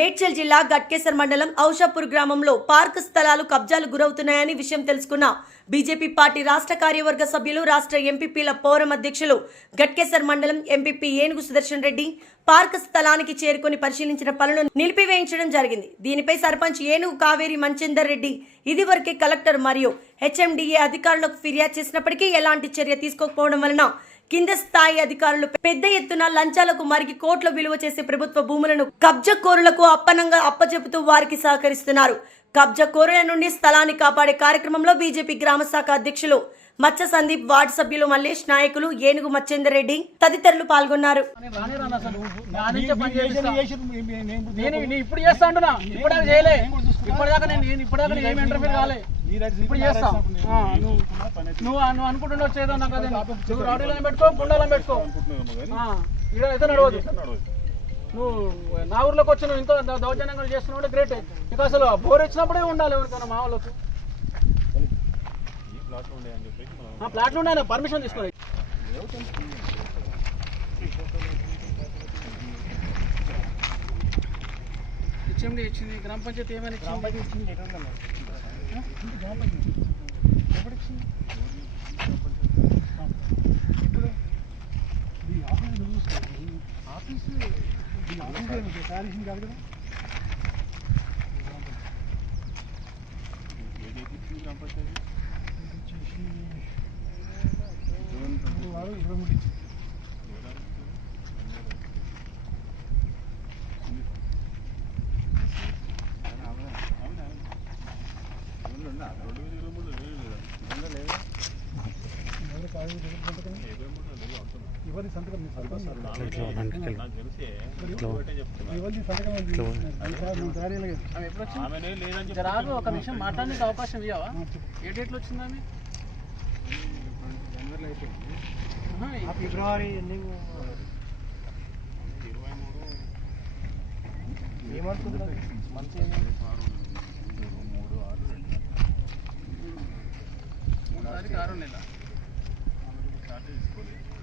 మేడ్చల్ జిల్లా గట్కేసర్ మండలం ఔషాపూర్ గ్రామంలో పార్క్ స్థలాలు కబ్జాలు గురవుతున్నాయని విషయం తెలుసుకున్న బీజేపీ పార్టీ రాష్ట్ర కార్యవర్గ సభ్యులు రాష్ట్ర ఎంపీపీల పౌరం అధ్యక్షులు గట్కేసర్ మండలం ఎంపీపీ ఏనుగు సుదర్శన్ రెడ్డి పార్క్ స్థలానికి చేరుకొని పరిశీలించిన పనులను నిలిపివేయించడం జరిగింది. దీనిపై సర్పంచ్ ఏనుగు కావేరి మంచేందర్ రెడ్డి ఇదివరకే కలెక్టర్ మరియు హెచ్ఎండిఏ అధికారులకు ఫిర్యాదు చేసినప్పటికీ ఎలాంటి చర్య తీసుకోకపోవడం వలన కింద స్థాయి అధికారులు పెద్ద ఎత్తున లంచాలకు మరిగి కోట్ల విలువ చేసే ప్రభుత్వ భూములను కబ్జకోరులకు అప్పనంగా అప్పచెపుతూ వారికి సహకరిస్తున్నారు. కబ్జకోరుల నుండి స్థలాన్ని కాపాడే కార్యక్రమంలో బీజేపీ గ్రామ శాఖ అధ్యక్షులు మచ్చ సందీప్ వార్డు సభ్యులు మల్లేష్ నాయకులు ఏనుగు మచ్చేందర్ రెడ్డి తదితరులు పాల్గొన్నారు. నేను ఇప్పుడు చేస్తా ఇప్పటిదాకా నేను ఇప్పుడు చేస్తా. నువ్వు నువ్వు అనుకుంటుండొచ్చు ఏదో నాకు అదే. నువ్వు రౌడీలను పెట్టుకో గుండాలను పెట్టుకో. ఈడ అయితే నడవదు. నువ్వు నా ఊర్లోకి వచ్చి నువ్వు ఇంకో దౌ- దౌర్జన్యంగా చేస్తున్నావు గ్రేట్ నీకు అసలు బోర్ వచ్చినప్పుడే ఉండాలి ఎవరికైనా మా వాళ్ళకు. ఆ ప్లాట్లు ఉన్నాయి పర్మిషన్ తీసుకోవాలి హెచ్ఎండి ఇచ్చింది గ్రామ పంచాయతీ ఏమైనా ఇచ్చింది? ఆమె ఎప్పుడు వచ్చింది జర ఆగు, ఒక నిమిషం మాట్లాడడానికి అవకాశం ఇవ్వవా ఏ డేట్లో వచ్చింది ఫిబ్రవరి ఎండింగ్ ఏమనుకుంటున్నారు మంచి మూడు తారీఖు ఆరో నెల. started his college.